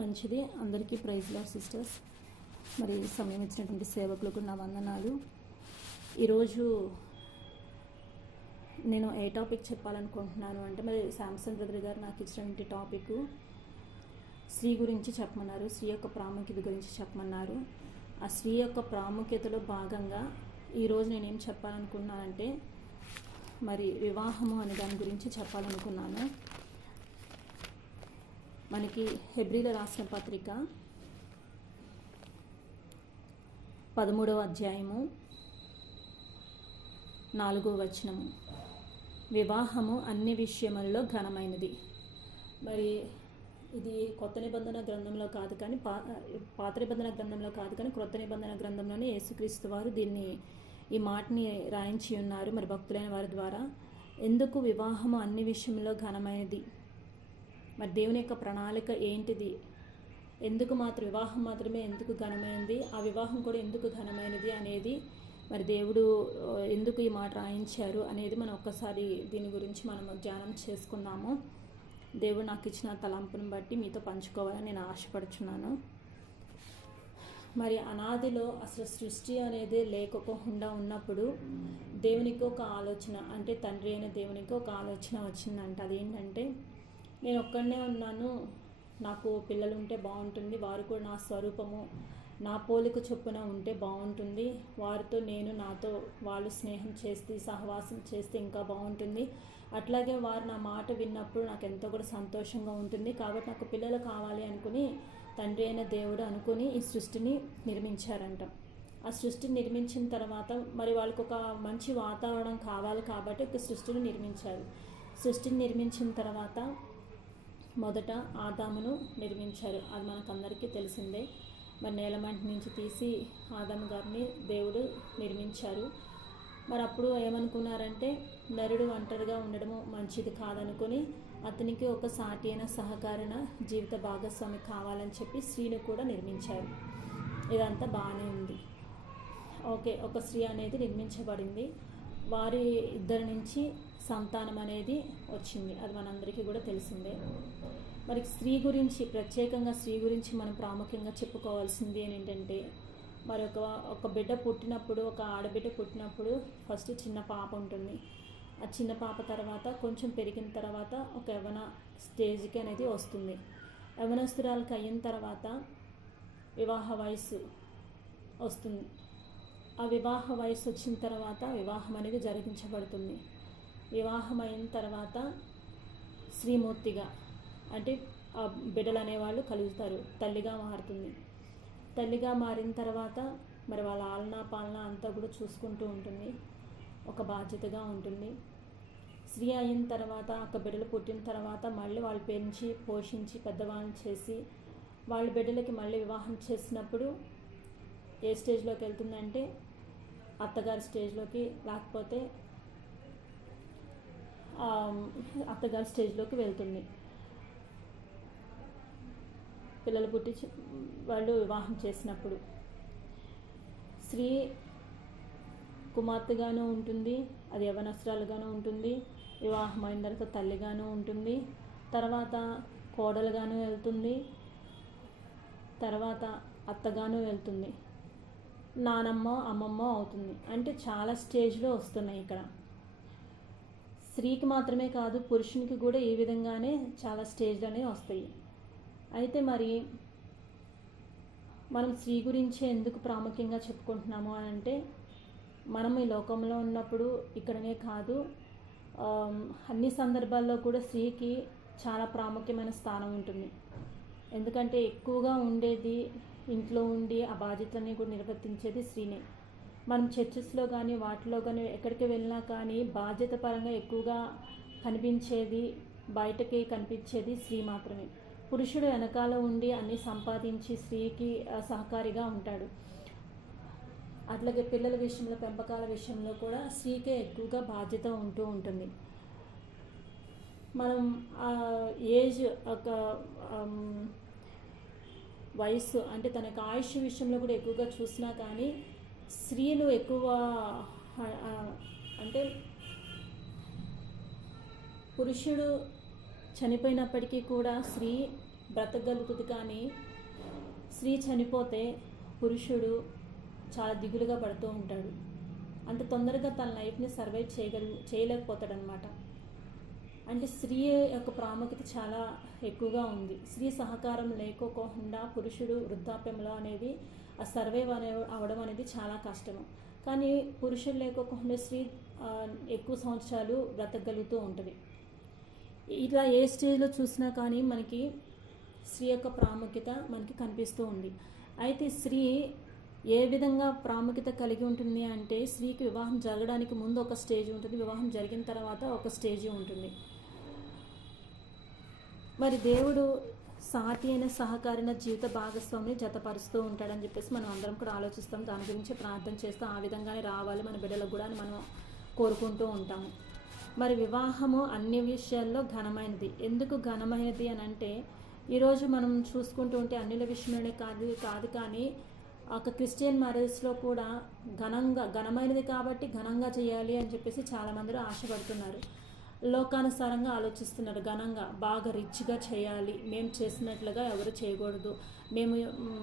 మంచిది. అందరికీ praise lord sisters. మరి సమయం ఇచ్చినటువంటి సేవకులకు నా వందనాలు. ఈరోజు నేను ఏ టాపిక్ చెప్పాలనుకుంటున్నాను అంటే, మరి శాంసన్ బ్రదర్ గారు నాకు ఇచ్చినటువంటి టాపిక్ స్త్రీ గురించి చెప్పమన్నారు. స్త్రీ యొక్క ప్రాముఖ్యత గురించి చెప్పమన్నారు. ఆ స్త్రీ యొక్క ప్రాముఖ్యతలో భాగంగా ఈరోజు నేనేం చెప్పాలనుకున్నానంటే, మరి వివాహము అనే దాని గురించి చెప్పాలనుకున్నాను. మనకి హెబ్రీల రాసిన పత్రిక 13వ అధ్యాయము 4వ వచనము, వివాహము అన్ని విషయములలో ఘనమైనది. మరి ఇది కొత్త నిబంధన గ్రంథంలో కాదు కానీ పాత నిబంధన గ్రంథంలో కాదు కానీ క్రొత్త నిబంధన గ్రంథంలోనే యేసుక్రీస్తు వారు ఈ మాటని రాయించి ఉన్నారు మరి భక్తులైన వారి ద్వారా. ఎందుకు వివాహము అన్ని విషయంలో ఘనమైనది, మరి దేవుని యొక్క ప్రణాళిక ఏంటిది, ఎందుకు వివాహం మాత్రమే ఎందుకు ఘనమైనది, ఆ వివాహం కూడా ఎందుకు ఘనమైనది అనేది, మరి దేవుడు ఎందుకు ఈ మాట రాయించారు అనేది మనం ఒక్కసారి దీని గురించి మనం ధ్యానం చేసుకుందాము. దేవుడు నాకు ఇచ్చిన తలంపును బట్టి మీతో పంచుకోవాలని నేను ఆశపడుచున్నాను. మరి అనాదిలో అసలు సృష్టి అనేది లేకపోకుండా ఉన్నప్పుడు దేవునికి ఒక ఆలోచన, అంటే తండ్రి అయిన దేవునికి ఒక ఆలోచన వచ్చిందంట. అదేంటంటే, నేను ఒక్కడనే ఉన్నాను, నాకు పిల్లలు ఉంటే బాగుంటుంది, వారు కూడా నా స్వరూపము నా పోలిక చొప్పున ఉంటే బాగుంటుంది, వారితో నాతో వాళ్ళు స్నేహం చేస్తే సహవాసం చేస్తే ఇంకా బాగుంటుంది, అట్లాగే వారు నా మాట విన్నప్పుడు నాకు ఎంతో కూడా సంతోషంగా ఉంటుంది, కాబట్టి నాకు పిల్లలు కావాలి అనుకుని తండ్రి అయిన దేవుడు అనుకుని ఈ సృష్టిని నిర్మించారంట. ఆ సృష్టిని నిర్మించిన తర్వాత మరి వాళ్ళకు ఒక మంచి వాతావరణం కావాలి కాబట్టి ఒక సృష్టిని నిర్మించారు. సృష్టిని నిర్మించిన తర్వాత మొదట ఆదామును నిర్మించారు. అది మనకందరికీ తెలిసిందే. మరి నేలమంటి నుంచి తీసి ఆదాము గారిని దేవుడు నిర్మించారు. మరి అప్పుడు ఏమనుకున్నారంటే, నరుడు ఒంటరిగా ఉండడము మంచిది కాదనుకొని అతనికి ఒక సాటి అయిన సహకారణ జీవిత భాగస్వామి కావాలని చెప్పి స్త్రీని కూడా నిర్మించారు. ఇదంతా బాగానే ఉంది. ఓకే, ఒక స్త్రీ అనేది నిర్మించబడింది. వారి ఇద్దరి నుంచి సంతానం అనేది వచ్చింది. అది మనందరికీ కూడా తెలిసిందే. మరి ప్రత్యేకంగా స్త్రీ గురించి మనం ప్రాముఖ్యంగా చెప్పుకోవాల్సింది ఏంటంటే, మరి ఒక బిడ్డ పుట్టినప్పుడు, ఒక ఆడబిడ్డ పుట్టినప్పుడు ఫస్ట్ చిన్న పాప ఉంటుంది. ఆ చిన్న పాప తర్వాత కొంచెం పెరిగిన తర్వాత ఒక యవ్వన స్టేజ్కి అనేది వస్తుంది. యవ్వనస్తురాలకి అయిన తర్వాత వివాహ వయసు వస్తుంది. ఆ వివాహ వయసు వచ్చిన తర్వాత వివాహం అనేది జరిగించబడుతుంది. వివాహం అయిన తర్వాత శ్రీమూర్తిగా, అంటే ఆ బిడ్డలు అనేవాళ్ళు కలుగుతారు, తల్లిగా మారుతుంది. తల్లిగా మారిన తర్వాత మరి వాళ్ళ ఆలనా పాలన అంతా కూడా చూసుకుంటూ ఉంటుంది, ఒక బాధ్యతగా ఉంటుంది. స్త్రీ అయిన తర్వాత ఒక బిడ్డలు పుట్టిన తర్వాత మళ్ళీ వాళ్ళు పెంచి పోషించి పెద్దవాళ్ళని చేసి వాళ్ళ బిడ్డలకి మళ్ళీ వివాహం చేసినప్పుడు ఏ స్టేజ్లోకి వెళ్తుందంటే అత్తగారి స్టేజ్లోకి, లేకపోతే అత్తగారి స్టేజ్లోకి వెళ్తుంది. పిల్లలు పుట్టి వాళ్ళు వివాహం చేసినప్పుడు స్త్రీ కుమార్తెగాను ఉంటుంది, అది యవ్వనస్తురాలుగాను ఉంటుంది, వివాహం అయిన తర్వాత తల్లిగాను ఉంటుంది, తర్వాత కోడలుగాను వెళ్తుంది, తర్వాత అత్తగాను వెళ్తుంది, నానమ్మ అమ్మమ్మ అవుతుంది. అంటే చాలా స్టేజ్లో వస్తున్నాయి ఇక్కడ. స్త్రీకి మాత్రమే కాదు, పురుషునికి కూడా ఈ విధంగానే చాలా స్టేజ్లోనే వస్తాయి. అయితే మరి మనం స్త్రీ గురించే ఎందుకు ప్రాముఖ్యంగా చెప్పుకుంటున్నాము అని అంటే, మనం ఈ లోకంలో ఉన్నప్పుడు ఇక్కడనే కాదు, అన్ని సందర్భాల్లో కూడా స్త్రీకి చాలా ప్రాముఖ్యమైన స్థానం ఉంటుంది. ఎందుకంటే ఎక్కువగా ఉండేది ఇంట్లో ఉండి ఆ బాధ్యతలన్నీ కూడా నిర్వర్తించేది స్త్రీనే. మనం చర్చెస్లో కానీ వాటిలో కానీ ఎక్కడికి వెళ్ళినా కానీ బాధ్యత పరంగా ఎక్కువగా కనిపించేది, బయటకి కనిపించేది స్త్రీ మాత్రమే. పురుషుడు వెనకాల ఉండి అన్నీ సంపాదించి స్త్రీకి సహకారిగా ఉంటాడు. అట్లాగే పిల్లల విషయంలో, పెంపకాల విషయంలో కూడా స్త్రీకే ఎక్కువగా బాధ్యత ఉంటూ ఉంటుంది. మనం ఏజ్ ఒక వయస్సు, అంటే తనకు ఆయుష్ విషయంలో కూడా ఎక్కువగా చూసినా కానీ స్త్రీలు ఎక్కువ, అంటే పురుషుడు చనిపోయినప్పటికీ కూడా స్త్రీ బ్రతకగలుగుతుంది. కానీ స్త్రీ చనిపోతే పురుషుడు చాలా దిగులుగా పడుతూ ఉంటాడు. అంత తొందరగా తన లైఫ్ని సర్వైవ్ చేయలేకపోతాడనమాట. అంటే స్త్రీ యొక్క ప్రాముఖ్యత చాలా ఎక్కువగా ఉంది. స్త్రీ సహకారం లేకోకుండా పురుషుడు వృద్ధాప్యంలో అనేది ఆ సర్వైవ్ అవడం అనేది చాలా కష్టము. కానీ పురుషుడు లేకోకుండా స్త్రీ ఎక్కువ సంవత్సరాలు బ్రతకగలుగుతూ ఉంటుంది. ఇట్లా ఏ స్టేజ్లో చూసినా కానీ మనకి స్త్రీ యొక్క ప్రాముఖ్యత మనకి కనిపిస్తూ ఉంది. అయితే స్త్రీ ఏ విధంగా ప్రాముఖ్యత కలిగి ఉంటుంది అంటే, స్త్రీకి వివాహం జరగడానికి ముందు ఒక స్టేజ్ ఉంటుంది, వివాహం జరిగిన తర్వాత ఒక స్టేజ్ ఉంటుంది. మరి దేవుడు సాటి అయిన సహకారిన జీవిత భాగస్వామిని జతపరుస్తూ ఉంటాడని చెప్పేసి మనం అందరం కూడా ఆలోచిస్తాం. దాని గురించి ప్రార్థన చేస్తాం. ఆ విధంగానే రావాలి మన బిడ్డలకు కూడా అని మనం కోరుకుంటూ ఉంటాము. మరి వివాహము అన్ని విషయాల్లో ఘనమైనది. ఎందుకు ఘనమైనది అని అంటే, ఈరోజు మనం చూసుకుంటూ ఉంటే అన్నిల విషయంలోనే కాదు కానీ ఒక క్రిస్టియన్ మ్యారేజ్లో కూడా ఘనమైనది కాబట్టి ఘనంగా చేయాలి అని చెప్పేసి చాలామంది ఆశపడుతున్నారు. లోకానుసారంగా ఆలోచిస్తున్నారు. ఘనంగా బాగా రిచ్గా చేయాలి, మేము చేసినట్లుగా ఎవరు చేయకూడదు, మేము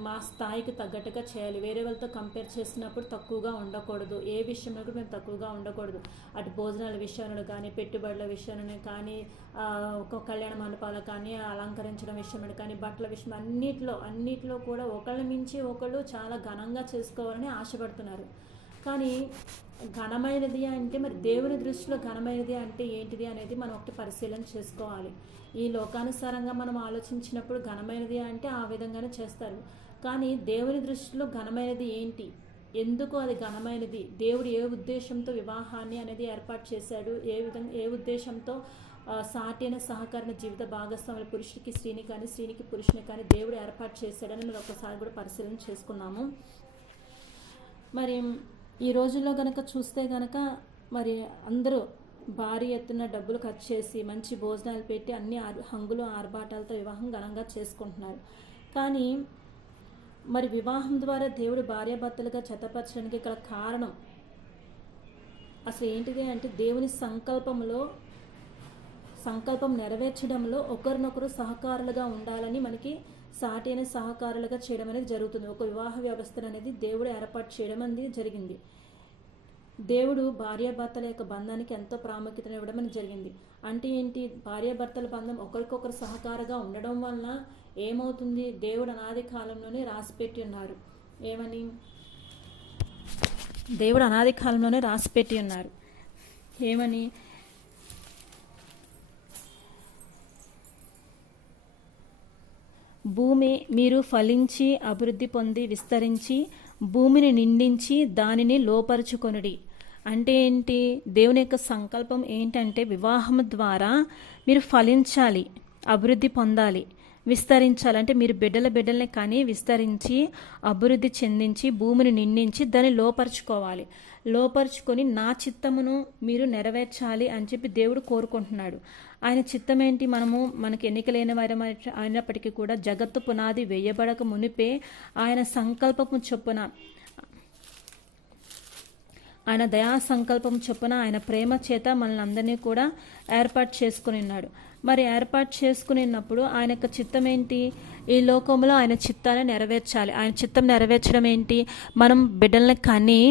మా స్థాయికి తగ్గట్టుగా చేయాలి, వేరే వాళ్ళతో కంపేర్ చేసినప్పుడు తక్కువగా ఉండకూడదు, ఏ విషయంలో కూడా మేము తక్కువగా ఉండకూడదు. అటు భోజనాల విషయంలో కానీ, పెట్టుబడుల విషయంలో కానీ, కళ్యాణ మండపాలు కానీ, అలంకరించడం విషయంలో కానీ, బట్టల విషయం అన్నిట్లో కూడా ఒకళ్ళ మించి ఒకళ్ళు చాలా ఘనంగా చేసుకోవాలని ఆశపడుతున్నారు. కానీ ఘనమైనది అంటే మరి దేవుని దృష్టిలో ఘనమైనది అంటే ఏంటిది అనేది మనం ఒకటి పరిశీలన చేసుకోవాలి. ఈ లోకానుసారంగా మనం ఆలోచించినప్పుడు ఘనమైనది అంటే ఆ విధంగానే చేస్తారు. కానీ దేవుని దృష్టిలో ఘనమైనది ఏంటి, ఎందుకు అది ఘనమైనది, దేవుడు ఏ ఉద్దేశంతో వివాహాన్ని అనేది ఏర్పాటు చేశాడు, ఏ ఉద్దేశంతో సాటి అయిన సహకరణ జీవిత భాగస్వాములు పురుషుడికి స్త్రీని కానీ, స్త్రీనికి పురుషుని కానీ దేవుడు ఏర్పాటు చేశాడని మనం ఒకసారి కూడా పరిశీలన చేసుకున్నాము. మరి ఈ రోజుల్లో కనుక చూస్తే కనుక మరి అందరూ భారీ ఎత్తున డబ్బులు ఖర్చు చేసి మంచి భోజనాలు పెట్టి అన్ని హంగులు ఆర్భాటాలతో వివాహం ఘనంగా చేసుకుంటున్నారు. కానీ మరి వివాహం ద్వారా దేవుడు భార్యాభర్తలుగా జతపరచడానికి గల కారణం అసలు ఏంటిది అంటే, దేవుని సంకల్పం నెరవేర్చడంలో ఒకరినొకరు సహకారులుగా ఉండాలని మనకి సాటైన సహకారులుగా చేయడం అనేది జరుగుతుంది. ఒక వివాహ వ్యవస్థను అనేది దేవుడు ఏర్పాటు చేయడం అనేది జరిగింది. దేవుడు భార్యాభర్తల యొక్క బంధానికి ఎంతో ప్రాముఖ్యతను ఇవ్వడం అనేది జరిగింది. అంటే ఏంటి, భార్యాభర్తల బంధం ఒకరికొకరు సహకారంగా ఉండడం వలన ఏమవుతుంది, దేవుడు అనాది కాలంలోనే రాసిపెట్టి ఉన్నారు. దేవుడు అనాది కాలంలోనే రాసిపెట్టి ఉన్నారు ఏమని, భూమి మీరు ఫలించి అభివృద్ధి పొంది విస్తరించి భూమిని నిండించి దానిని లోపరుచుకొనుడి. అంటే ఏంటి, దేవుని యొక్క సంకల్పం ఏంటంటే వివాహం ద్వారా మీరు ఫలించాలి, అభివృద్ధి పొందాలి, విస్తరించాలి. అంటే మీరు బిడ్డల్ని కానీ విస్తరించి అభివృద్ధి చెందించి భూమిని నిండించి దాన్ని లోపరుచుకొని నా చిత్తమును మీరు నెరవేర్చాలి అని చెప్పి దేవుడు కోరుకుంటున్నాడు. ఆయన చిత్తం ఏంటి, మనకి ఎన్నికలైన వారి అయినప్పటికీ కూడా జగత్తు పునాది వేయబడక మునిపే ఆయన సంకల్పము చొప్పున, ఆయన దయా సంకల్పం చొప్పున ఆయన ప్రేమ చేత మనల్ని అందరినీ కూడా ఏర్పాటు చేసుకుని ఉన్నాడు. మరి ఏర్పాటు చేసుకున్నప్పుడు ఆయన యొక్క చిత్తం ఏంటి, ఈ లోకంలో ఆయన చిత్తాన్ని నెరవేర్చాలి. ఆయన చిత్తం నెరవేర్చడం ఏంటి, మనం బిడ్డల్ని కని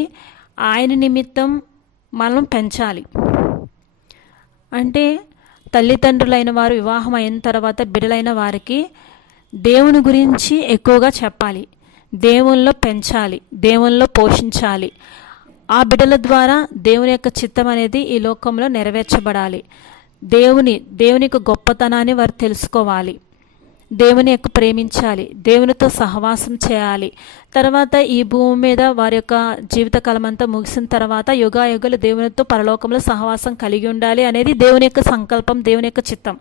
ఆయన నిమిత్తం మనం పెంచాలి. అంటే తల్లిదండ్రులైన వారు వివాహం అయిన తర్వాత బిడ్డలైన వారికి దేవుని గురించి ఎక్కువగా చెప్పాలి, దేవునిలో పెంచాలి, దేవునిలో పోషించాలి. ఆ బిడ్డల ద్వారా దేవుని యొక్క చిత్తం అనేది ఈ లోకంలో నెరవేర్చబడాలి. దేవుని యొక్క గొప్పతనాన్ని వారు తెలుసుకోవాలి, దేవుని యొక్క ప్రేమించాలి, దేవునితో సహవాసం చేయాలి. తర్వాత ఈ భూమి మీద వారి యొక్క జీవితకాలం అంతా ముగిసిన తర్వాత యుగాయుగాలు దేవునితో పరలోకంలో సహవాసం కలిగి ఉండాలి అనేది దేవుని యొక్క సంకల్పం, దేవుని యొక్క చిత్తం.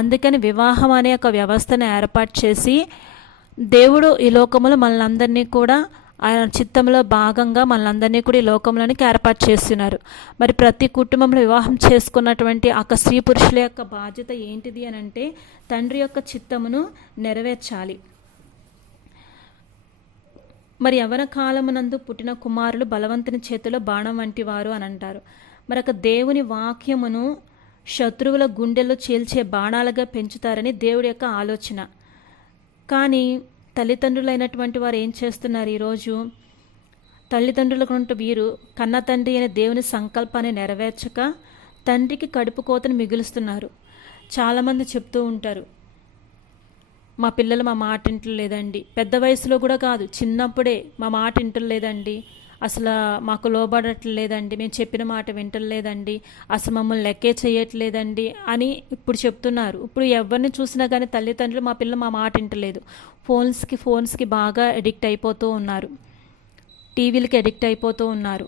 అందుకని వివాహం అనే ఒక వ్యవస్థను ఏర్పాటు చేసి దేవుడు ఈ లోకంలో మనల్ని కూడా ఆయన చిత్తంలో భాగంగా మనలందరినీ కూడా ఈ లోకంలోనికి ఏర్పాటు చేస్తున్నారు. మరి ప్రతి కుటుంబంలో వివాహం చేసుకున్నటువంటి ఆ స్త్రీ పురుషుల యొక్క బాధ్యత ఏంటిది అని అంటే, తండ్రి యొక్క చిత్తమును నెరవేర్చాలి. మరి యవ్వన కాలమునందు పుట్టిన కుమారులు బలవంతుని చేతిలో బాణం వంటి వారు అని అంటారు. మరి ఒక దేవుని వాక్యమును శత్రువుల గుండెల్లో చీల్చే బాణాలుగా పెంచుతారని దేవుడి యొక్క ఆలోచన. కానీ తల్లిదండ్రులైనటువంటి వారు ఏం చేస్తున్నారు ఈరోజు? తల్లిదండ్రులకు వీరు కన్న తండ్రి అయిన దేవుని సంకల్పాన్ని నెరవేర్చక తండ్రికి కడుపు కోతను మిగులుస్తున్నారు. చాలామంది చెప్తూ ఉంటారు, మా పిల్లలు మా మాట వింటలేదండి. పెద్ద వయసులో కూడా కాదు, చిన్నప్పుడే మా మాట వింటలేదండి, అసలు మాకు లోబడట్లేదండి, మేము చెప్పిన మాట వింటలేదండి, అసలు మమ్మల్ని లెక్కే చేయట్లేదండి అని ఇప్పుడు చెప్తున్నారు. ఇప్పుడు ఎవరిని చూసినా కానీ తల్లిదండ్రులు మా పిల్లలు మా మాట వింటలేదు, ఫోన్స్కి బాగా అడిక్ట్ అయిపోతూ ఉన్నారు, టీవీలకి అడిక్ట్ అయిపోతూ ఉన్నారు.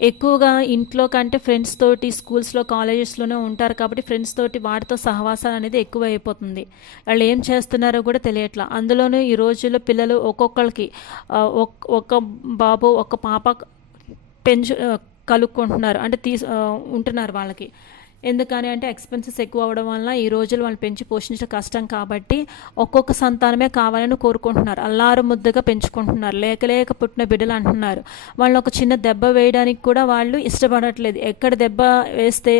ఎక్కువగా ఇంట్లో కంటే ఫ్రెండ్స్ తోటి స్కూల్స్లో కాలేజెస్లోనే ఉంటారు కాబట్టి ఫ్రెండ్స్ తోటి వాటితో సహవాసాలు అనేది ఎక్కువ అయిపోతుంది. వాళ్ళు ఏం చేస్తున్నారో కూడా తెలియట్లా. అందులోనూ ఈ రోజుల్లో పిల్లలు ఒక్కొక్కరికి ఒక బాబు ఒక పాప కలుక్కుంటున్నారు, అంటే ఉంటున్నారు వాళ్ళకి. ఎందుకని అంటే ఎక్స్పెన్సెస్ ఎక్కువ అవ్వడం వల్ల ఈ రోజులు వాళ్ళు పెంచి పోషించడం కష్టం కాబట్టి ఒక్కొక్క సంతానమే కావాలని కోరుకుంటున్నారు, అల్లారు ముద్దగా పెంచుకుంటున్నారు, లేక పుట్టిన బిడ్డలు అంటున్నారు. వాళ్ళు ఒక చిన్న దెబ్బ వేయడానికి కూడా వాళ్ళు ఇష్టపడట్లేదు. ఎక్కడ దెబ్బ వేస్తే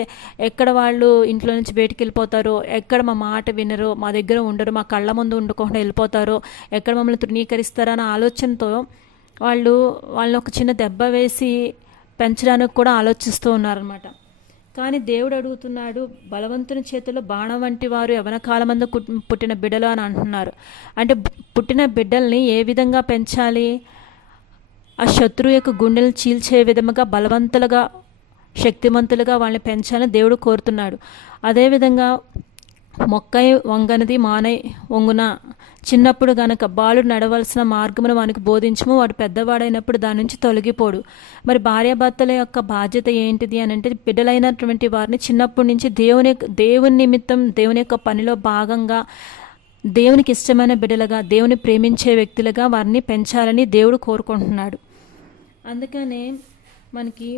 ఎక్కడ వాళ్ళు ఇంట్లో నుంచి బయటికి వెళ్ళిపోతారో, ఎక్కడ మా మాట వినరో, మా దగ్గర ఉండరు, మా కళ్ళ ముందు ఉండకుండా వెళ్ళిపోతారో, ఎక్కడ మమ్మల్ని తృణీకరిస్తారన్న ఆలోచనతో వాళ్ళని ఒక చిన్న దెబ్బ వేసి పెంచడానికి కూడా ఆలోచిస్తూ ఉన్నారనమాట. కానీ దేవుడు అడుగుతున్నాడు, బలవంతుని చేతిలో బాణం వంటి వారు యవన కాలమందు పుట్టిన బిడ్డలు అని అంటున్నారు. అంటే పుట్టిన బిడ్డల్ని ఏ విధంగా పెంచాలి? ఆ శత్రువు యొక్క గుండెలు చీల్చే విధముగా బలవంతులుగా శక్తిమంతులుగా వాళ్ళని పెంచాలని దేవుడు కోరుతున్నాడు. అదేవిధంగా మొక్కై వంగనది మానై వంగున, చిన్నప్పుడు గనక బాలుడు నడవలసిన మార్గమును వానికి బోధించము, వాడు పెద్దవాడైనప్పుడు దాని నుంచి తొలగిపోడు. మరి భార్యాభర్తల యొక్క బాధ్యత ఏంటిది అని అంటే, బిడ్డలైనటువంటి వారిని చిన్నప్పటి నుంచి దేవుని నిమిత్తం దేవుని యొక్క పనిలో భాగంగా దేవునికి ఇష్టమైన బిడ్డలుగా దేవుని ప్రేమించే వ్యక్తులుగా వారిని పెంచాలని దేవుడు కోరుకుంటున్నాడు. అందుకనే మనకి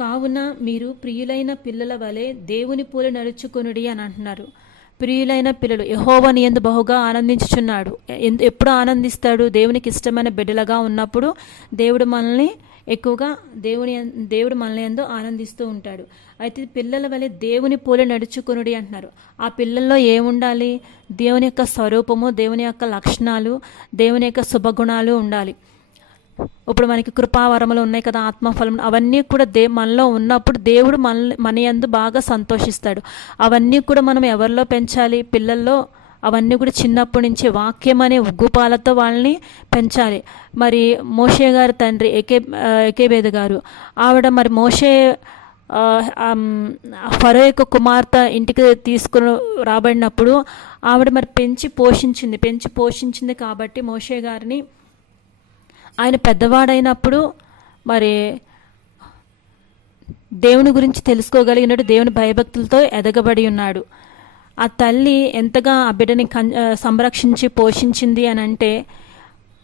కావున మీరు ప్రియులైన పిల్లల వలె దేవుని పోలి నడుచుకొనుడి అని అంటున్నారు. ప్రియులైన పిల్లలు యెహోవాని యందు బహుగా ఆనందించుచున్నాడు. ఎప్పుడు ఆనందిస్తాడు? దేవునికి ఇష్టమైన బిడ్డలుగా ఉన్నప్పుడు దేవుడు మనల్ని ఎక్కువగా దేవుడు మనల్ని యందు ఆనందిస్తూ ఉంటాడు. అయితే పిల్లల వలె దేవుని పోలి నడుచుకొనుడి అంటున్నారు. ఆ పిల్లల్లో ఏముండాలి? దేవుని యొక్క స్వరూపము, దేవుని యొక్క లక్షణాలు, దేవుని యొక్క శుభగుణాలు ఉండాలి. ఇప్పుడు మనకి కృపావరములు ఉన్నాయి కదా, ఆత్మఫలం, అవన్నీ కూడా మనలో ఉన్నప్పుడు దేవుడు మన యందు బాగా సంతోషిస్తాడు. అవన్నీ కూడా మనం ఎవరిలో పెంచాలి? పిల్లల్లో. అవన్నీ కూడా చిన్నప్పటి నుంచి వాక్యం అనే ఉగ్గుపాలతో వాళ్ళని పెంచాలి. మరి మోషే గారి తండ్రి ఎకేబేదు గారు, ఆవిడ మరి మోషే ఫరో యొక్క కుమార్తె ఇంటికి తీసుకుని రాబడినప్పుడు ఆవిడ మరి పెంచి పోషించింది కాబట్టి మోషే గారిని ఆయన పెద్దవాడైనప్పుడు మరి దేవుని గురించి తెలుసుకోగలిగినట్టు దేవుని భయభక్తులతో ఎదగబడి ఉన్నాడు. ఆ తల్లి ఎంతగా ఆ బిడ్డని సంరక్షించి పోషించింది అని అంటే,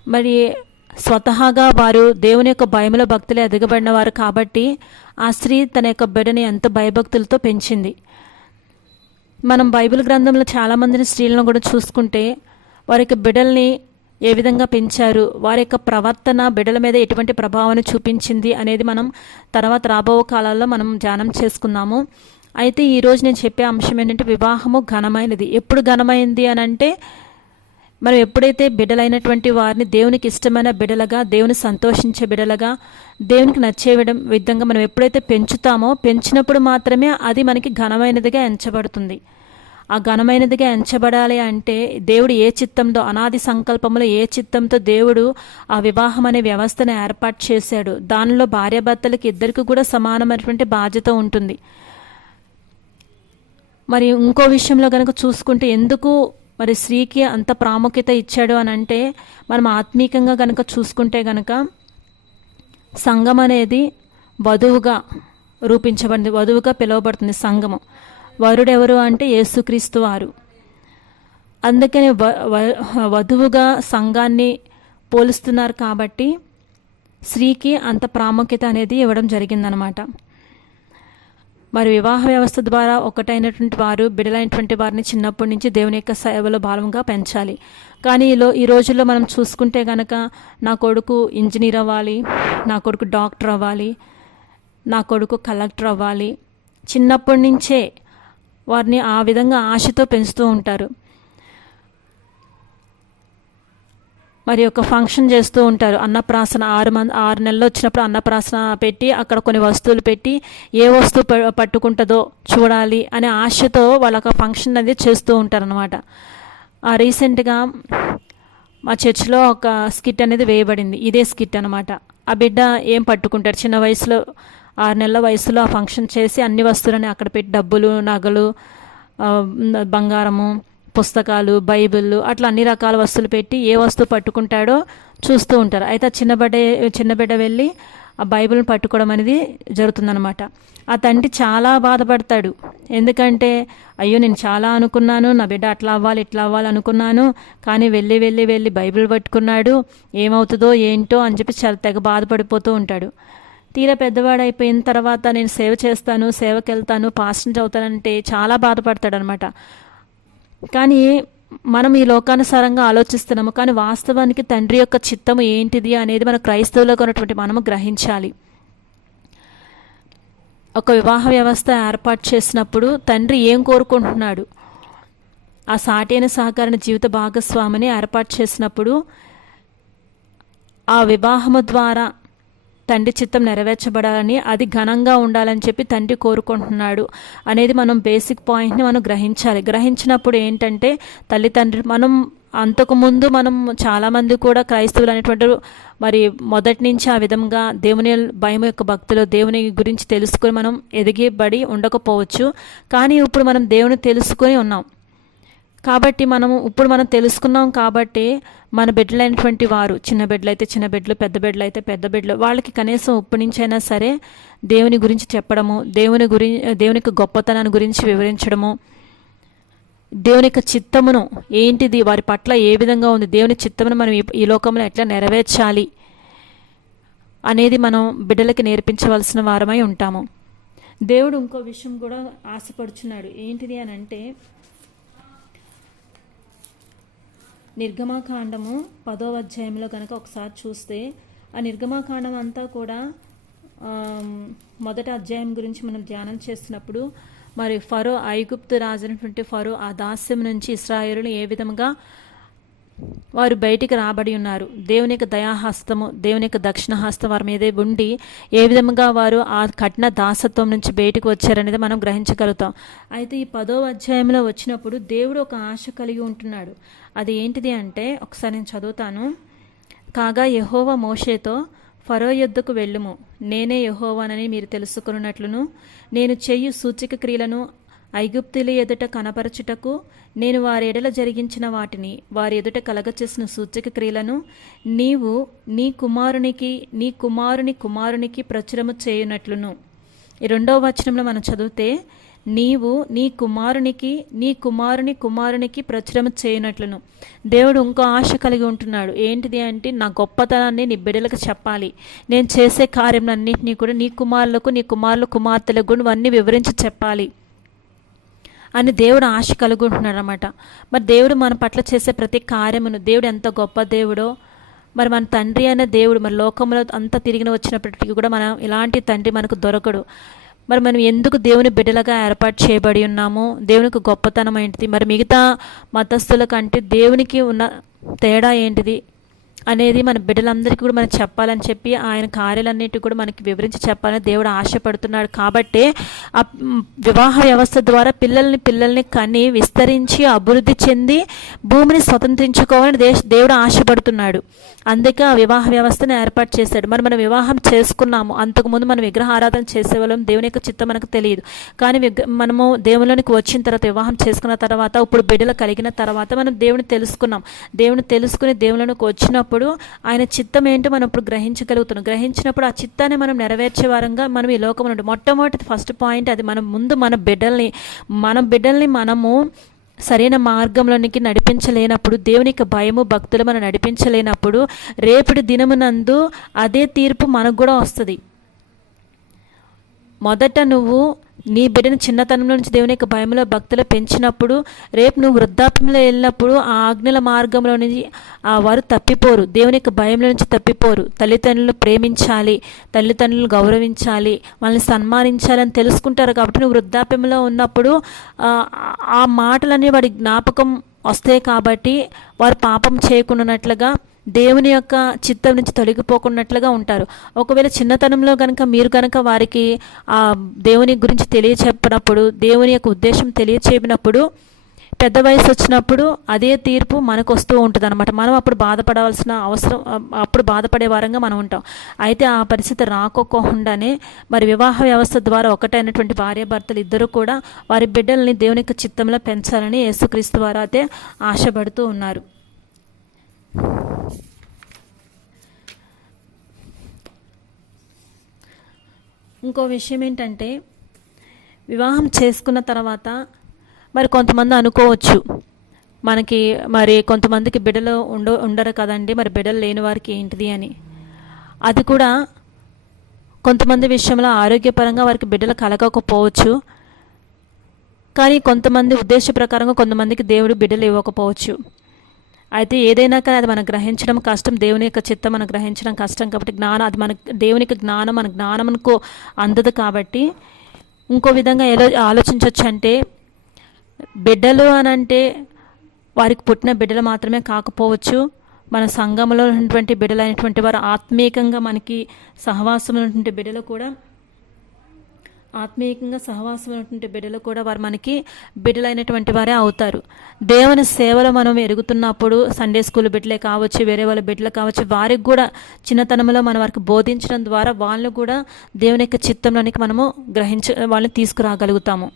మరి స్వతహాగా వారు దేవుని యొక్క భయములో భక్తులు ఎదగబడిన వారు కాబట్టి ఆ స్త్రీ తన యొక్క బిడ్డని ఎంత భయభక్తులతో పెంచింది. మనం బైబిల్ గ్రంథంలో చాలామందిని స్త్రీలను కూడా చూసుకుంటే వారి యొక్క బిడ్డల్ని ఏ విధంగా పెంచారు, వారి యొక్క ప్రవర్తన బిడ్డల మీద ఎటువంటి ప్రభావాన్ని చూపించింది అనేది మనం తర్వాత రాబో కాలాల్లో మనం ధ్యానం చేసుకుందాము. అయితే ఈరోజు నేను చెప్పే అంశం ఏంటంటే, వివాహము ఘనమైనది. ఎప్పుడు ఘనమైంది అని అంటే, మనం ఎప్పుడైతే బిడ్డలైనటువంటి వారిని దేవునికి ఇష్టమైన బిడ్డలుగా, దేవుని సంతోషించే బిడ్డలుగా, దేవునికి నచ్చే విధంగా మనం ఎప్పుడైతే పెంచుతామో, పెంచినప్పుడు మాత్రమే అది మనకి ఘనమైనదిగా ఎంచబడుతుంది. ఆ ఘనమైనదిగా ఎంచబడాలి అంటే దేవుడు ఏ చిత్తంతో, అనాది సంకల్పంలో ఏ చిత్తంతో దేవుడు ఆ వివాహం అనే వ్యవస్థను ఏర్పాటు చేశాడు, దానిలో భార్యాభర్తలకి ఇద్దరికి కూడా సమానమైనటువంటి బాధ్యత ఉంటుంది. మరి ఇంకో విషయంలో కనుక చూసుకుంటే, ఎందుకు మరి స్త్రీకి అంత ప్రాముఖ్యత ఇచ్చాడు అని అంటే, మనం ఆత్మీకంగా కనుక చూసుకుంటే కనుక సంఘం అనేది వధువుగా రూపించబడింది, వధువుగా పిలువబడుతుంది సంఘము. వరుడెవరు అంటే యేసుక్రీస్తు వారు. అందుకని వధువుగా సంఘాన్ని పోలుస్తున్నారు కాబట్టి స్త్రీకి అంత ప్రాముఖ్యత అనేది ఇవ్వడం జరిగిందనమాట. మరి వివాహ వ్యవస్థ ద్వారా ఒకటైనటువంటి వారు బిడ్డలైనటువంటి వారిని చిన్నప్పటి నుంచి దేవుని యొక్క సేవలో భాగంగా పెంచాలి. కానీ ఈ రోజుల్లో మనం చూసుకుంటే కనుక, నా కొడుకు ఇంజనీర్ అవ్వాలి, నా కొడుకు డాక్టర్ అవ్వాలి, నా కొడుకు కలెక్టర్ అవ్వాలి, చిన్నప్పటి నుంచే వారిని ఆ విధంగా ఆశతో పెంచుతూ ఉంటారు. మరి ఒక ఫంక్షన్ చేస్తూ ఉంటారు. అన్నప్రాసన 6 నెలలు వచ్చినప్పుడు అన్నప్రాసన పెట్టి అక్కడ కొన్ని వస్తువులు పెట్టి ఏ వస్తువు పట్టుకుంటుందో చూడాలి అనే ఆశతో వాళ్ళొక ఫంక్షన్ అనేది చేస్తూ ఉంటారనమాట. రీసెంట్గా మా చర్చిలో ఒక స్కిట్ అనేది వేయబడింది. ఇదే స్కిట్ అనమాట. ఆ బిడ్డ ఏం పట్టుకుంటాడు, చిన్న వయసులో 6 నెలల వయసులో ఆ ఫంక్షన్ చేసి అన్ని వస్తువులని అక్కడ పెట్టి డబ్బులు, నగలు, బంగారము, పుస్తకాలు, బైబిళ్ళు అట్లా అన్ని రకాల వస్తువులు పెట్టి ఏ వస్తువు పట్టుకుంటాడో చూస్తూ ఉంటారు. అయితే చిన్న బిడ్డ వెళ్ళి ఆ బైబిల్ని పట్టుకోవడం అనేది జరుగుతుందనమాట. ఆ తండ్రి చాలా బాధపడతాడు. ఎందుకంటే అయ్యో నేను చాలా అనుకున్నాను, నా బిడ్డ అట్లా అవ్వాలి ఇట్లా అవ్వాలి అనుకున్నాను, కానీ వెళ్ళి బైబిల్ పట్టుకున్నాడు, ఏమవుతుందో ఏంటో అని చెప్పి చాలా తెగ బాధపడిపోతూ ఉంటాడు. తీరా పెద్దవాడు అయిపోయిన తర్వాత నేను సేవ చేస్తాను, సేవకి వెళ్తాను, పాస్టర్ అవుతానంటే చాలా బాధపడతాడు అనమాట. కానీ మనం ఈ లోకానుసారంగా ఆలోచిస్తున్నాము, కానీ వాస్తవానికి తండ్రి యొక్క చిత్తము ఏంటిది అనేది మన క్రైస్తవులకు ఉన్నటువంటి మనము గ్రహించాలి. ఒక వివాహ వ్యవస్థ ఏర్పాటు చేసినప్పుడు తండ్రి ఏం కోరుకుంటున్నాడు, ఆ సాటైన సహకరణ జీవిత భాగస్వామిని ఏర్పాటు చేసినప్పుడు ఆ వివాహము ద్వారా తండ్రి చిత్తం నెరవేర్చబడాలని, అది ఘనంగా ఉండాలని చెప్పి తండ్రి కోరుకుంటున్నాడు అనేది మనం బేసిక్ పాయింట్ని మనం గ్రహించాలి. గ్రహించినప్పుడు ఏంటంటే తల్లిదండ్రులు అంతకుముందు మనం చాలామంది కూడా క్రైస్తవులు అనేటువంటి మరి మొదటి నుంచి ఆ విధంగా దేవుని భయం యొక్క భక్తులు దేవుని గురించి తెలుసుకొని మనం ఎదిగిబడి ఉండకపోవచ్చు. కానీ ఇప్పుడు మనం దేవుని తెలుసుకొని ఉన్నాం కాబట్టి ఇప్పుడు మనం తెలుసుకున్నాం కాబట్టి మన బిడ్డలైనటువంటి వారు, చిన్న బిడ్డలైతే చిన్న బిడ్డలు, పెద్ద బిడ్డలైతే పెద్ద బిడ్డలు, వాళ్ళకి కనీసం ఇప్పటి నుంచైనా సరే దేవుని గురించి చెప్పడము, దేవుని యొక్క గొప్పతనాన్ని గురించి వివరించడము, దేవుని యొక్క చిత్తమును ఏంటిది, వారి పట్ల ఏ విధంగా ఉంది, దేవుని చిత్తమును మనం ఈ లోకంలో ఎట్లా నెరవేర్చాలి అనేది మనం బిడ్డలకి నేర్పించవలసిన వారమై ఉంటాము. దేవుడు ఇంకో విషయం కూడా ఆశపడుచున్నాడు. ఏంటిది అని అంటే నిర్గమాకాండము 10వ అధ్యాయంలో కనుక ఒకసారి చూస్తే ఆ నిర్గమాకాండం అంతా కూడా మొదటి అధ్యాయం గురించి మనం ధ్యానం చేస్తున్నప్పుడు మరి ఫరో, ఐగుప్తు రాజైనటువంటి ఫరో ఆ దాస్యం నుంచి ఇశ్రాయేలును ఏ విధంగా వారు బయటికి రాబడి ఉన్నారు, దేవుని యొక్క దయాహస్తము, దేవుని యొక్క దక్షిణ హస్తం వారి మీదే ఉండి ఏ విధంగా వారు ఆ కఠిన దాసత్వం నుంచి బయటకు వచ్చారనేది మనం గ్రహించగలుగుతాం. అయితే ఈ 10వ అధ్యాయంలో వచ్చినప్పుడు దేవుడు ఒక ఆశ కలిగి ఉంటున్నాడు. అది ఏంటిది అంటే ఒకసారి నేను చదువుతాను. కాగా యెహోవా మోషేతో, ఫరో యొద్దకు వెళ్ళుము, నేనే యెహోవానని మీరు తెలుసుకున్నట్లును నేను చేయు సూచక క్రియలను ఐగుప్తుల ఎదుట కనపరచుటకు నేను వారి ఎడల జరిగించిన వాటిని వారి ఎదుట కలగచేసిన సూచక క్రియలను నీవు నీ కుమారుని కుమారునికి ప్రచురము చేయునట్లును. ఈ 2వ వచనంలో మనం చదివితే నీవు నీ కుమారునికి ప్రచురము చేయనట్లును. దేవుడు ఇంకో ఆశ కలిగి ఉంటున్నాడు. ఏంటిది అంటే నా గొప్పతనాన్ని నీ బిడ్డలకు చెప్పాలి, నేను చేసే కార్యములన్నింటినీ కూడా నీ కుమారుల కుమార్తెలకు కూడా అన్నీ వివరించి చెప్పాలి అని దేవుడు ఆశ కలిగి ఉంటున్నాడు అన్నమాట. మరి దేవుడు మన పట్ల చేసే ప్రతి కార్యమును, దేవుడు ఎంత గొప్ప దేవుడో, మరి మన తండ్రి అయిన దేవుడు మరి లోకంలో అంతా తిరిగి వచ్చినప్పటికీ కూడా మనం ఇలాంటి తండ్రి మనకు దొరకడు. మరి మనం ఎందుకు దేవుని బిడ్డలుగా ఏర్పాటు చేయబడి ఉన్నామో, దేవునికి గొప్పతనం ఏంటిది, మరి మిగతా మతస్థుల కంటే దేవునికి ఉన్న తేడా ఏంటిది అనేది మన బిడ్డలందరికీ కూడా మనం చెప్పాలని చెప్పి ఆయన కార్యాలన్నిటి కూడా మనకి వివరించి చెప్పాలని దేవుడు ఆశపడుతున్నాడు. కాబట్టి ఆ వివాహ వ్యవస్థ ద్వారా పిల్లల్ని కని విస్తరించి అభివృద్ధి చెంది భూమిని స్వతంత్రించుకోవాలని దేవుడు ఆశపడుతున్నాడు. అందుకే ఆ వివాహ వ్యవస్థను ఏర్పాటు చేశాడు. మరి మనం వివాహం చేసుకున్నాము, అంతకుముందు మనం విగ్రహారాధన చేసేవాళ్ళం, దేవుని యొక్క చిత్తం మనకు తెలియదు. కానీ మనము దేవునికి వచ్చిన తర్వాత, వివాహం చేసుకున్న తర్వాత, ఇప్పుడు బిడ్డలు కలిగిన తర్వాత మనం దేవుని తెలుసుకున్నాం. దేవుని తెలుసుకుని దేవునికి వచ్చినప్పుడు ఆయన చిత్తం ఏంటో మనం ఇప్పుడు గ్రహించగలుగుతున్నాం. గ్రహించినప్పుడు ఆ చిత్తాన్ని మనం నెరవేర్చే వారంగా మనం ఈ లోకం నుండి మొట్టమొదటి ఫస్ట్ పాయింట్ అది. మనం ముందు మన బిడ్డల్ని మనము సరైన మార్గంలోనికి నడిపించలేనప్పుడు, దేవునికి భయము భక్తులు మనం నడిపించలేనప్పుడు రేపటి దినమునందు అదే తీర్పు మనకు కూడా వస్తుంది. మొదట నువ్వు నీ బిడ్డను చిన్నతనం నుంచి దేవుని యొక్క భయంలో భక్తులు పెంచినప్పుడు రేపు నువ్వు వృద్ధాప్యంలో వెళ్ళినప్పుడు ఆ ఆజ్ఞల మార్గంలో నుంచి వారు తప్పిపోరు, దేవుని యొక్క భయంలో నుంచి తప్పిపోరు. తల్లిదండ్రులను ప్రేమించాలి, తల్లిదండ్రులను గౌరవించాలి, వాళ్ళని సన్మానించాలని తెలుసుకుంటారు. కాబట్టి నువ్వు వృద్ధాప్యంలో ఉన్నప్పుడు ఆ మాటలన్నీ వాడి జ్ఞాపకం వస్తాయి. కాబట్టి వారు పాపం చేయకున్నట్లుగా దేవుని యొక్క చిత్తం నుంచి తొలగిపోకున్నట్లుగా ఉంటారు. ఒకవేళ చిన్నతనంలో కనుక మీరు కనుక వారికి ఆ దేవుని గురించి తెలియచెప్పినప్పుడు, దేవుని యొక్క ఉద్దేశం తెలియచెప్పినప్పుడు, పెద్ద వయసు వచ్చినప్పుడు అదే తీర్పు మనకు వస్తూ ఉంటుంది అనమాట. మనం అప్పుడు బాధపడవలసిన అవసరం, అప్పుడు బాధపడే వారంగా మనం ఉంటాం. అయితే ఆ పరిస్థితి రాకోకుండానే మరి వివాహ వ్యవస్థ ద్వారా ఒకటైనటువంటి భార్యాభర్తలు ఇద్దరు కూడా వారి బిడ్డల్ని దేవుని యొక్క చిత్తంలో పెంచాలని యేసుక్రీస్తు వారు అయితే ఆశపడుతూ ఉన్నారు. ఇంకో విషయం ఏంటంటే, వివాహం చేసుకున్న తర్వాత మరి కొంతమంది అనుకోవచ్చు, మనకి మరి కొంతమందికి బిడ్డలు ఉండరు కదండి, మరి బిడ్డలు లేని వారికి ఏంటిది అని. అది కూడా కొంతమంది విషయంలో ఆరోగ్యపరంగా వారికి బిడ్డలు కలగకపోవచ్చు. కానీ కొంతమంది ఉద్దేశ ప్రకారంగా కొంతమందికి దేవుడు బిడ్డలు ఇవ్వకపోవచ్చు. అయితే ఏదైనా కానీ అది మనం గ్రహించడం కష్టం, దేవుని యొక్క చిత్తం మనం గ్రహించడం కష్టం. కాబట్టి అది మన దేవునికి జ్ఞానం, మన జ్ఞానంకు అందదు. కాబట్టి ఇంకో విధంగా ఎలా ఆలోచించవచ్చు అంటే, బిడ్డలు అని అంటే వారికి పుట్టిన బిడ్డలు మాత్రమే కాకపోవచ్చు, మన సంఘంలో ఉన్నటువంటి బిడ్డలైనటువంటి వారు, ఆత్మీయంగా మనకి సహవాసంలో ఉన్నటువంటి బిడ్డలు కూడా, ఆత్మీయంగా సహవాసం ఉన్నటువంటి బిడ్డలు కూడా వారు మనకి బిడ్డలైనటువంటి వారే అవుతారు. దేవుని సేవలో మనం ఎరుగుతున్నప్పుడు సండే స్కూల్ బిడ్డలే కావచ్చు, వేరే వాళ్ళ బిడ్డలు కావచ్చు, వారికి కూడా చిన్నతనంలో మనం వారికి బోధించడం ద్వారా వాళ్ళని కూడా దేవుని యొక్క చిత్తంలోనికి మనము వాళ్ళని తీసుకురాగలుగుతాము.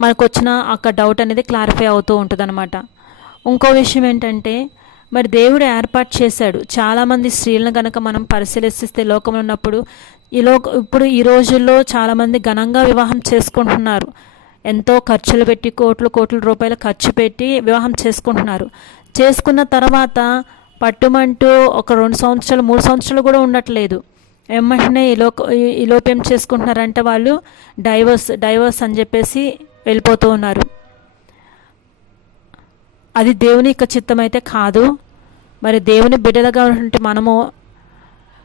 మనకు వచ్చిన ఒక డౌట్ అనేది క్లారిఫై అవుతూ ఉంటుంది అనమాట. ఇంకో విషయం ఏంటంటే, మరి దేవుడు ఏర్పాటు చేశాడు చాలామంది స్త్రీలను కనుక మనం పరిశీలిస్తే లోకంలో ఉన్నప్పుడు, ఇప్పుడు ఈ రోజుల్లో చాలామంది ఘనంగా వివాహం చేసుకుంటున్నారు. ఎంతో ఖర్చులు పెట్టి కోట్ల రూపాయలు ఖర్చు పెట్టి వివాహం చేసుకుంటున్నారు. చేసుకున్న తర్వాత పట్టుమంటూ ఒక 2 సంవత్సరాలు 3 సంవత్సరాలు కూడా ఉండట్లేదు. వెంటనే ఈలోపు ఏం చేసుకుంటున్నారంటే వాళ్ళు డైవర్స్ అని చెప్పేసి వెళ్ళిపోతూ ఉన్నారు. అది దేవుని యొక్క చిత్తం అయితే కాదు. మరి దేవుని బిడ్డలుగా ఉంటే మనము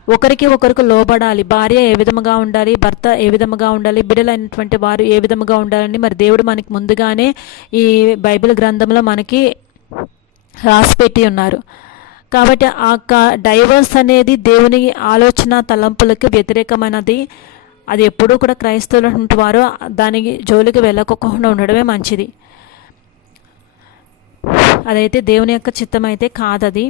ఒకరికి లోబడాలి. భార్య ఏ విధముగా ఉండాలి, భర్త ఏ విధముగా ఉండాలి, బిడ్డలైనటువంటి వారు ఏ విధముగా ఉండాలని మరి దేవుడు మనకి ముందుగానే ఈ బైబిల్ గ్రంథంలో మనకి రాసిపెట్టి ఉన్నారు. కాబట్టి ఆ డైవర్స్ అనేది దేవుని ఆలోచన తలంపులకు వ్యతిరేకమైనది. అది ఎప్పుడూ కూడా క్రైస్తవులు వారు దానికి జోలికి వెళ్ళకోకుండా ఉండడమే మంచిది. అదైతే దేవుని యొక్క చిత్తం అయితే కాదది.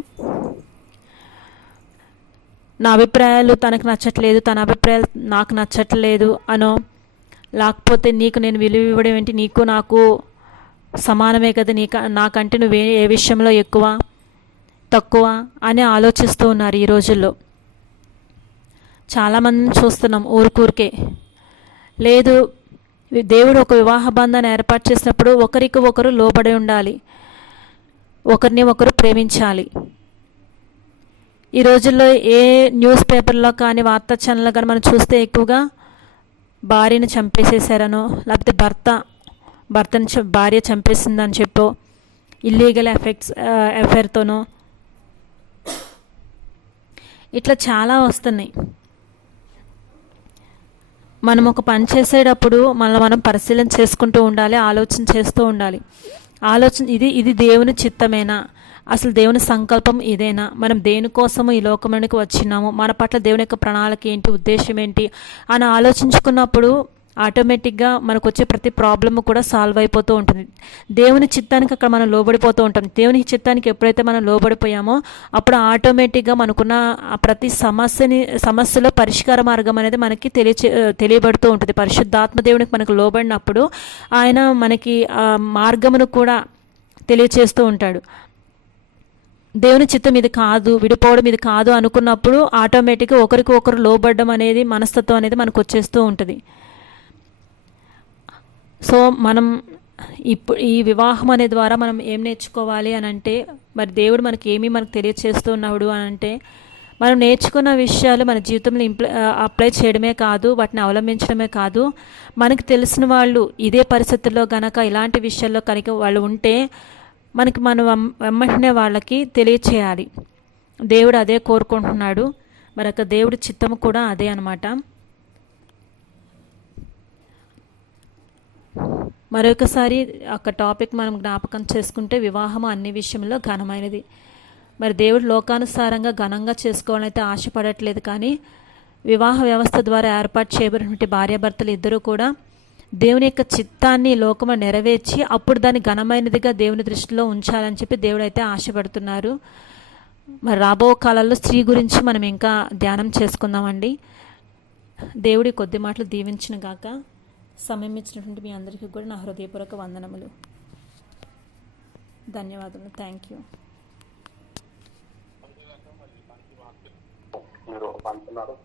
నా అభిప్రాయాలు తనకు నచ్చట్లేదు, తన అభిప్రాయాలు నాకు నచ్చట్లేదు అనో, లేకపోతే నీకు నేను విలువ ఇవ్వడం ఏంటి, నీకు నాకు సమానమే కదా, నాకంటే నువ్వే ఏ విషయంలో ఎక్కువ తక్కువ అని ఆలోచిస్తూ ఉన్నారు ఈ రోజుల్లో. చాలామందిని చూస్తున్నాం ఊరికే. లేదు, దేవుడు ఒక వివాహ బంధాన్ని ఏర్పాటు చేసినప్పుడు ఒకరికి ఒకరు లోబడి ఉండాలి, ఒకరిని ఒకరు ప్రేమించాలి. ఈ రోజుల్లో ఏ న్యూస్ పేపర్లో కానీ వార్తా ఛానల్లో కానీ మనం చూస్తే ఎక్కువగా భార్యను చంపేసేసారనో, లేకపోతే భార్య చంపేసిందని చెప్పో, ఇల్లీగల్ అఫైర్తోనో ఇట్లా చాలా వస్తున్నాయి. మనం ఒక పని చేసేటప్పుడు మనం పరిశీలన చేసుకుంటూ ఉండాలి, ఆలోచన చేస్తూ ఉండాలి. ఇది దేవుని చిత్తమేనా, అసలు దేవుని సంకల్పం ఇదేనా, మనం దేనికోసము ఈ లోకంలోనికి వచ్చినాము, మన పట్ల దేవుని యొక్క ప్రణాళిక ఏంటి, ఉద్దేశం ఏంటి అని ఆలోచించుకున్నప్పుడు ఆటోమేటిక్గా మనకు వచ్చే ప్రతి ప్రాబ్లమ్ కూడా సాల్వ్ అయిపోతూ ఉంటుంది. దేవుని చిత్తానికి అక్కడ మనం లోబడిపోతూ ఉంటాం. దేవుని చిత్తానికి ఎప్పుడైతే మనం లోబడిపోయామో అప్పుడు ఆటోమేటిక్గా మనకున్న ప్రతి సమస్యలో పరిష్కార మార్గం అనేది మనకి తెలియబడుతూ ఉంటుంది. పరిశుద్ధాత్మ దేవునికి మనకు లోబడినప్పుడు ఆయన మనకి మార్గమును కూడా తెలియచేస్తూ ఉంటాడు. దేవుని చిత్తం ఇది కాదు, విడిపోవడం ఇది కాదు అనుకున్నప్పుడు ఆటోమేటిక్గా ఒకరు లోబడడం అనేది, మనస్తత్వం అనేది మనకు వచ్చేస్తూ ఉంటుంది. సో మనం ఇప్పుడు ఈ వివాహం అనే ద్వారా మనం ఏం నేర్చుకోవాలి అని అంటే, మరి దేవుడు మనకు తెలియచేస్తున్నాడు అని అంటే, మనం నేర్చుకున్న విషయాలు మన జీవితంలో అప్లై చేయడమే కాదు, వాటిని అవలంబించడమే కాదు, మనకు తెలిసిన వాళ్ళు ఇదే పరిస్థితుల్లో గనక ఇలాంటి విషయాల్లో కనుక వాళ్ళు ఉంటే మనం వెంటనే వాళ్ళకి తెలియచేయాలి. దేవుడు అదే కోరుకుంటున్నాడు. మరొక దేవుడి చిత్తము కూడా అదే అన్నమాట. మరొకసారి ఒక టాపిక్ మనం జ్ఞాపకం చేసుకుంటే, వివాహము అన్ని విషయంలో ఘనమైనది. మరి దేవుడు లోకానుసారంగా ఘనంగా చేసుకోవాలైతే ఆశపడట్లేదు, కానీ వివాహ వ్యవస్థ ద్వారా ఏర్పాటు చేయబడినటువంటి భార్యాభర్తలు ఇద్దరూ కూడా దేవుని యొక్క చిత్తాన్ని లోకము నెరవేర్చి అప్పుడు దాన్ని ఘనమైనదిగా దేవుని దృష్టిలో ఉంచాలని చెప్పి దేవుడు అయితే ఆశపడుతున్నారు. మరి రాబో కాలాల్లో స్త్రీ గురించి మనం ఇంకా ధ్యానం చేసుకుందామండి. దేవుడి కొద్ది మాటలు దీవించిన గాక. సమయం ఇచ్చినటువంటి మీ అందరికీ కూడా నా హృదయపూర్వక వందనములు, ధన్యవాదములు. Thank you. మీరు పంచున్నారు.